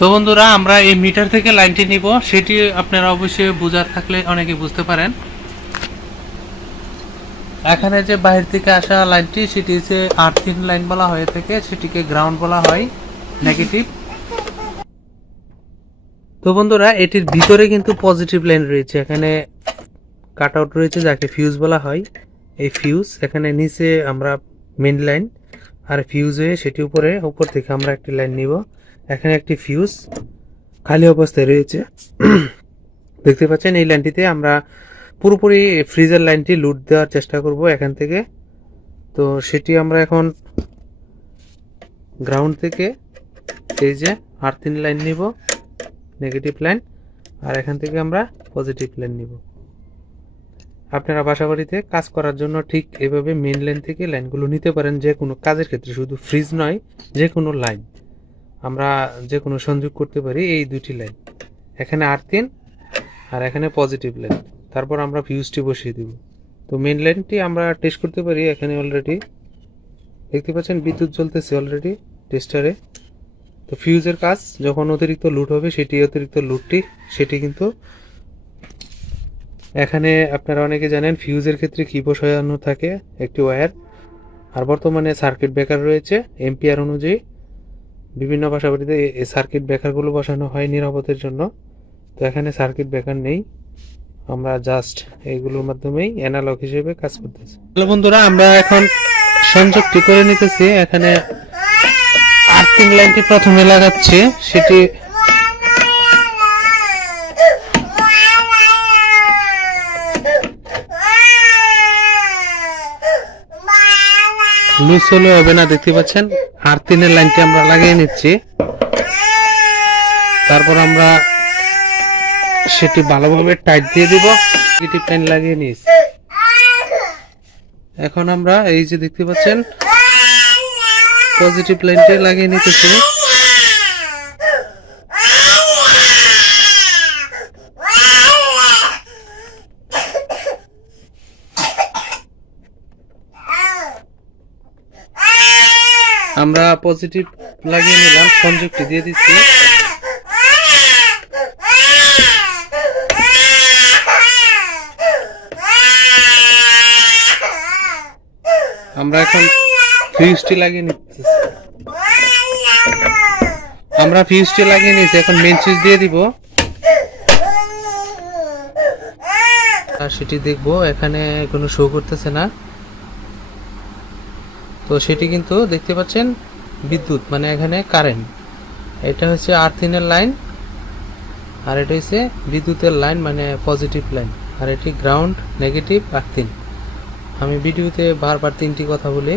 তো বন্ধুরা, আমরা এই মিটার থেকে লাইনটি নিব, সেটি আপনারা অবশ্যই বোঝার থাকলে অনেকে বুঝতে পারেন। এখানে যে বাহির থেকে আসা লাইনটি, সেটি হচ্ছে আর্থিং লাইন বলা হয়ে থাকে, সেটিকে গ্রাউন্ড বলা হয়, নেগেটিভ। তো বন্ধুরা, এটির ভিতরে কিন্তু পজিটিভ লাইন রয়েছে, এখানে কাট আউট রয়েছে, যাকে ফিউজ বলা হয়। এই ফিউজ এখানে নিচে আমরা মেন লাইন, আর ফিউজ হয়ে সেটি উপর থেকে আমরা একটি লাইন নিব। এখানে একটি ফিউজ খালি অবস্থায় রয়েছে, দেখতে পাচ্ছেন। এই লাইনটিতে আমরা পুরোপুরি ফ্রিজের লাইনটি লুট দেওয়ার চেষ্টা করব এখান থেকে। তো সেটি আমরা এখন গ্রাউন্ড থেকে এই যে আর্থিং লাইন নিব, নেগেটিভ লাইন, আর এখান থেকে আমরা পজিটিভ লাইন নিব। আপনারা বাসাবাড়িতে কাজ করার জন্য ঠিক এভাবে মেন লাইন থেকে লাইনগুলো নিতে পারেন, যে কোনো কাজের ক্ষেত্রে, শুধু ফ্রিজ নয়, যে কোনো লাইন আমরা যে কোনো সংযোগ করতে পারি। এই দুটি লাইন, এখানে আর্থিং আর এখানে পজিটিভ লাইন, তারপর আমরা ফিউজটি বসিয়ে দেব। তো মেন লাইনটি আমরা টেস্ট করতে পারি। এখানে অলরেডি দেখতে পাচ্ছেন বিদ্যুৎ জ্বলতেছে অলরেডি টেস্টারে। তো ফিউজের কাজ যখন অতিরিক্ত লুট হবে, অতিরিক্ত লুটটি সেটি কিন্তু এখানে আপনারা অনেকে জানেন ফিউজের ক্ষেত্রে কি বসানো থাকে, একটি ওয়্যার। আর বর্তমানে সার্কিট ব্রেকার রয়েছে এম্পিয়ার অনুযায়ী। বিভিন্ন বাসাবাড়িতে এই সার্কিট ব্রেকারগুলো বসানো হয় নিরাপত্তার জন্য। তো এখানে সার্কিট ব্রেকার নেই, আমরা জাস্ট এইগুলোর মাধ্যমেই অ্যানালগ হিসেবে কাজ করতেছি। হ্যালো বন্ধুরা, আমরা এখন সংযোগটি করে নিতেছি। এখানে আর্থিং লাইনটি প্রথমে লাগাচ্ছে, সেটি লুজ হলে হবে না, দেখতে পাচ্ছেন। আর্থিং এর লাইনটি আমরা লাগিয়ে নিচ্ছি, তারপর আমরা সেটি ভালোভাবে টাইট দিয়ে দিব। নেগেটিভ লাইন লাগিয়ে নিয়েছি। এখন আমরা এই যে দেখতে পাচ্ছেন পজিটিভ লাইনটি লাগিয়ে নিতেছি। আমরা পজিটিভ লাগিয়ে নিলাম, সংযোগটি দিয়ে দিচ্ছি। আমরা এখন ফিউজটি লাগিয়ে নিচ্ছি। এখন মেন সুইচ দিয়ে দিব, আর সেটি দেখবো। এখানে কোনো শো করতেছে না। তো সেটি কিন্তু দেখতে পাচ্ছেন বিদ্যুৎ, মানে এখানে কারেন্ট। এটা হচ্ছে আর্থিং এর লাইন, আর এটা হচ্ছে বিদ্যুতের লাইন, মানে পজিটিভ লাইন। আর এটি গ্রাউন্ড, নেগেটিভ, আর্থিং। আমি ভিডিওতে বারবার তিনটি কথা বলি।